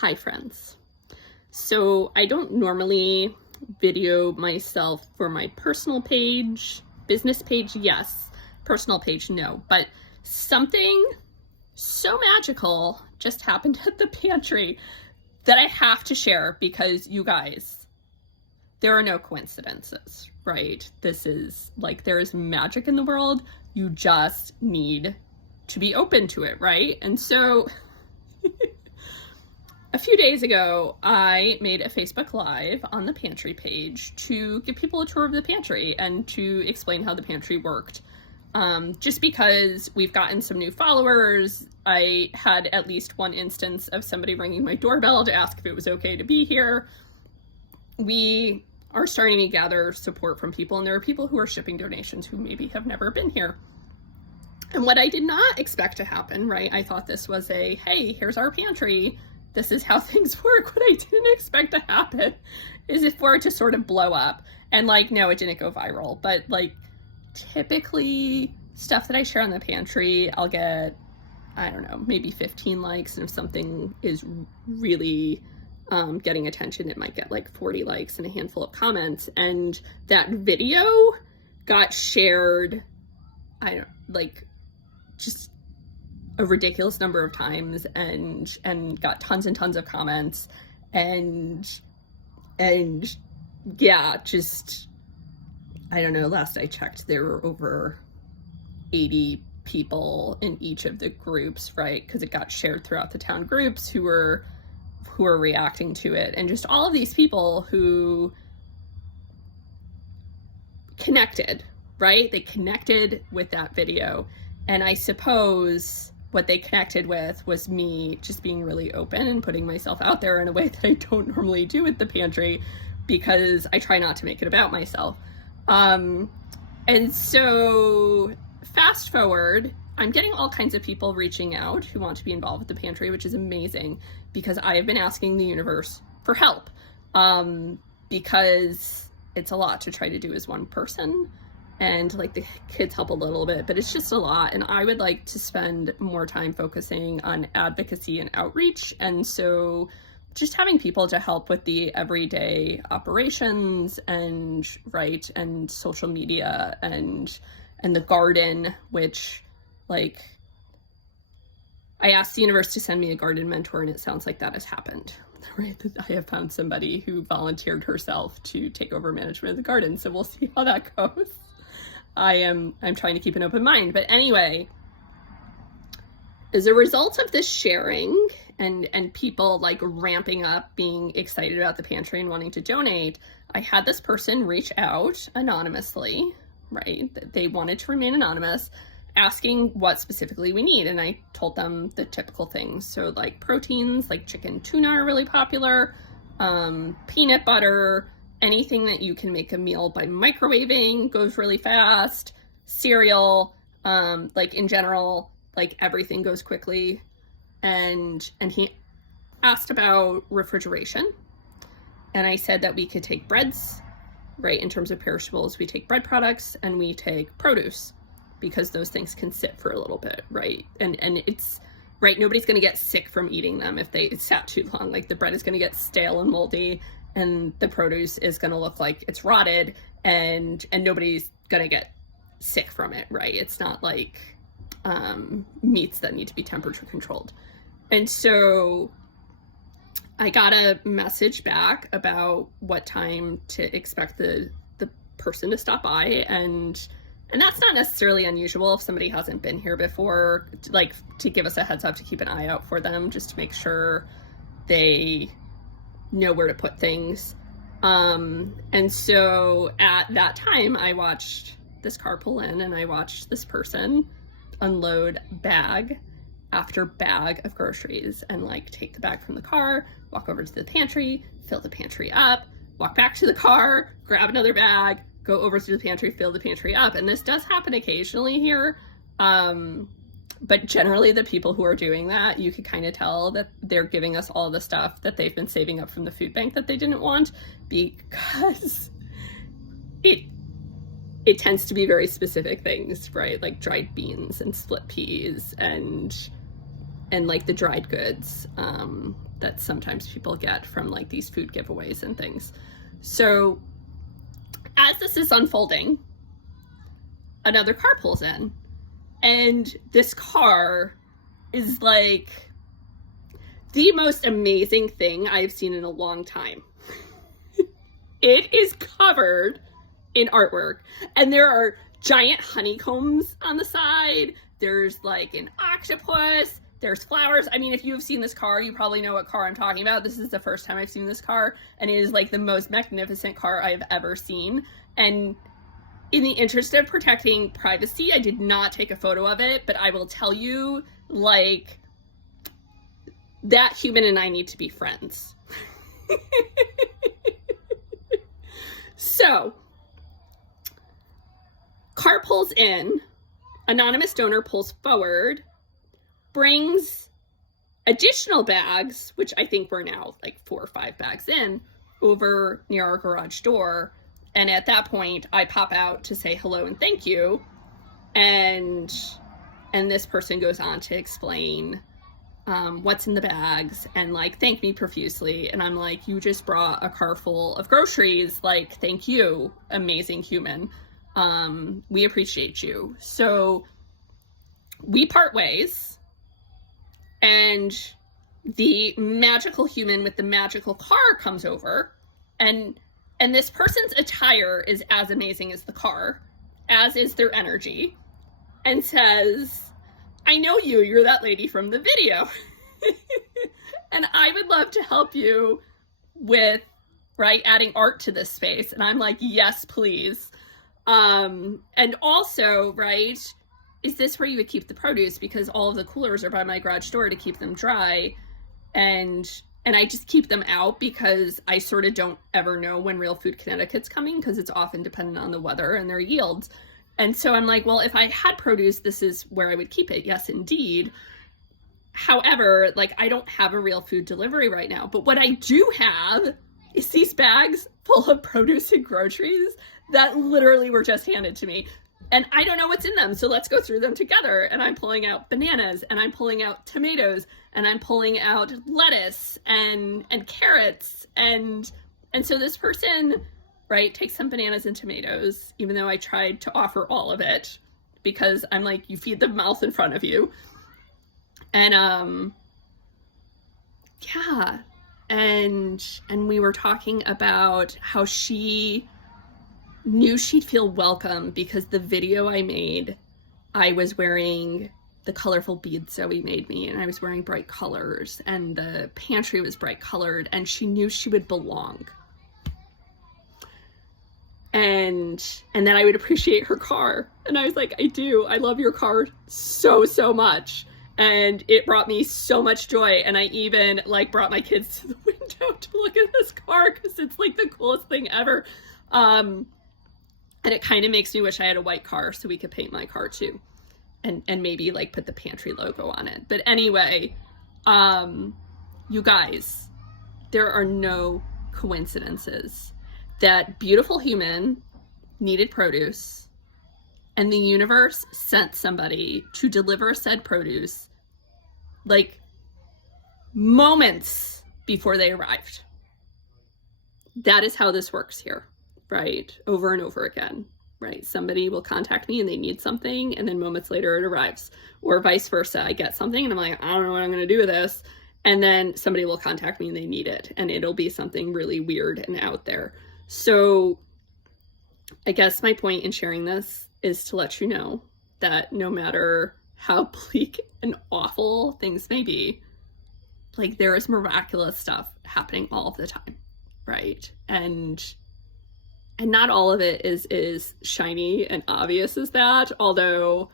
Hi friends. So I don't normally video myself for my personal page. Business page, yes. Personal page, no. But something so magical just happened at the pantry that I have to share because you guys, there are no coincidences, right? This is like, there is magic in the world. You just need to be open to it, right? And so a few days ago, I made a Facebook Live on the Pantry page to give people a tour of the pantry and to explain how the pantry worked. Just because we've gotten some new followers, I had at least one instance of somebody ringing my doorbell to ask if it was okay to be here. We are starting to gather support from people, and there are people who are shipping donations who maybe have never been here. And what I did not expect to happen, right? I thought this was a, hey, here's our pantry. This is how things work. What I didn't expect to happen is for it to sort of blow up. And like, no, it didn't go viral, but like typically stuff that I share on the pantry, I'll get, I don't know, maybe 15 likes. And if something is really getting attention, it might get like 40 likes and a handful of comments. And that video got shared, just a ridiculous number of times and got tons and tons of comments and yeah, just, I don't know, last I checked, there were over 80 people in each of the groups, right? Because it got shared throughout the town groups who were reacting to it. And just all of these people who connected, right? They connected with that video. And I suppose what they connected with was me just being really open and putting myself out there in a way that I don't normally do at the pantry because I try not to make it about myself. And so fast forward, I'm getting all kinds of people reaching out who want to be involved with the pantry, which is amazing because I have been asking the universe for help because it's a lot to try to do as one person. And like the kids help a little bit, but it's just a lot. And I would like to spend more time focusing on advocacy and outreach. And so just having people to help with the everyday operations and and social media and the garden, which like I asked the universe to send me a garden mentor, and it sounds like that has happened. Right, I have found somebody who volunteered herself to take over management of the garden. So we'll see how that goes. I'm trying to keep an open mind. But anyway, as a result of this sharing and people like ramping up, being excited about the pantry and wanting to donate, I had this person reach out anonymously, right? They wanted to remain anonymous, asking what specifically we need. And I told them the typical things. So like proteins, like chicken, tuna are really popular, peanut butter, anything that you can make a meal by microwaving goes really fast, cereal, like in general, like everything goes quickly. And he asked about refrigeration. And I said that we could take breads, right? In terms of perishables, we take bread products and we take produce because those things can sit for a little bit, right? And it's, right, nobody's gonna get sick from eating them if they sat too long. Like the bread is gonna get stale and moldy, and the produce is going to look like it's rotted and nobody's going to get sick from it, right? It's not like meats that need to be temperature controlled. And so I got a message back about what time to expect the person to stop by, and that's not necessarily unusual if somebody hasn't been here before, like to give us a heads up to keep an eye out for them, just to make sure they know where to put things. And so at that time, I watched this car pull in and I watched this person unload bag after bag of groceries and like take the bag from the car, walk over to the pantry, fill the pantry up, walk back to the car, grab another bag, go over to the pantry, fill the pantry up. And this does happen occasionally here. But generally the people who are doing that, you could kind of tell that they're giving us all the stuff that they've been saving up from the food bank that they didn't want, because it tends to be very specific things, right? Like dried beans and split peas and like the dried goods. that sometimes people get from like these food giveaways and things. So as this is unfolding, another car pulls in, and this car is like the most amazing thing I've seen in a long time. It is covered in artwork, and there are giant honeycombs on the side. There's like an octopus, there's flowers. I mean, if you have seen this car, you probably know what car I'm talking about. This is the first time I've seen this car, and it is like the most magnificent car I've ever seen. And in the interest of protecting privacy, I did not take a photo of it, but I will tell you, like, that human and I need to be friends. So, car pulls in, anonymous donor pulls forward, brings additional bags, which I think we're now like 4 or 5 bags in, over near our garage door. And at that point, I pop out to say hello and thank you. And this person goes on to explain what's in the bags and like thank me profusely. And I'm like, you just brought a car full of groceries. Like, thank you, amazing human. We appreciate you. So we part ways, and the magical human with the magical car comes over, and this person's attire is as amazing as the car, as is their energy, and says, I know you, you're that lady from the video. And I would love to help you with, right, adding art to this space. And I'm like, yes, please. And also, right, is this where you would keep the produce? Because all of the coolers are by my garage door to keep them dry. And I just keep them out because I sort of don't ever know when Real Food Connecticut's coming, because it's often dependent on the weather and their yields. And so I'm like, well, if I had produce, this is where I would keep it. Yes, indeed. However, like, I don't have a Real Food delivery right now. But what I do have is these bags full of produce and groceries that literally were just handed to me. And I don't know what's in them. So let's go through them together. And I'm pulling out bananas, and I'm pulling out tomatoes, and I'm pulling out lettuce and carrots. And so this person, right, takes some bananas and tomatoes, even though I tried to offer all of it, because I'm like, you feed the mouth in front of you. And, yeah. And we were talking about how she knew she'd feel welcome because the video I made, I was wearing the colorful beads Zoe made me, and I was wearing bright colors, and the pantry was bright colored, and she knew she would belong. And then I would appreciate her car. And I was like, I do. I love your car so, so much. And it brought me so much joy. And I even like brought my kids to the window to look at this car because it's like the coolest thing ever. And it kind of makes me wish I had a white car so we could paint my car too. And maybe like put the pantry logo on it. But anyway, you guys, there are no coincidences. That beautiful human needed produce, and the universe sent somebody to deliver said produce like moments before they arrived. That is how this works here, right? Over and over again, right? Somebody will contact me and they need something, and then moments later it arrives. Or vice versa. I get something and I'm like, I don't know what I'm going to do with this. And then somebody will contact me and they need it, and it'll be something really weird and out there. So I guess my point in sharing this is to let you know that no matter how bleak and awful things may be, like, there is miraculous stuff happening all of the time, right? And not all of it is shiny and obvious as that, although,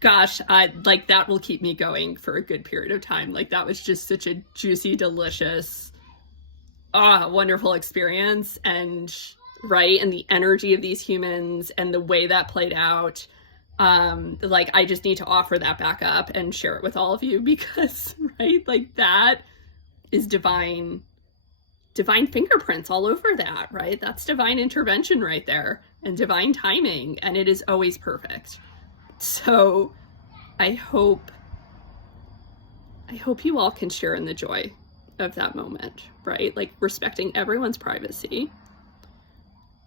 gosh, that will keep me going for a good period of time. Like, that was just such a juicy, delicious, wonderful experience. And right, and the energy of these humans and the way that played out, like, I just need to offer that back up and share it with all of you, because right, like, that is divine fingerprints all over that, right? That's divine intervention right there, and divine timing, and it is always perfect. So I hope you all can share in the joy of that moment, right? Like respecting everyone's privacy.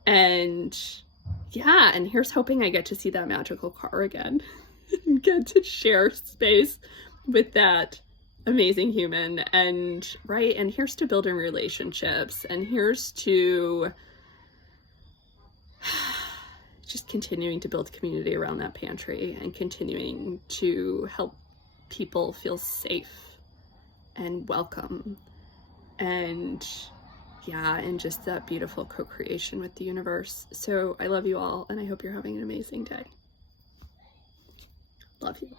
And yeah, and here's hoping I get to see that magical car again and get to share space with that amazing human. And right, and here's to building relationships, and here's to just continuing to build community around that pantry and continuing to help people feel safe and welcome, and yeah, and just that beautiful co-creation with the universe. So I love you all, and I hope you're having an amazing day. Love you.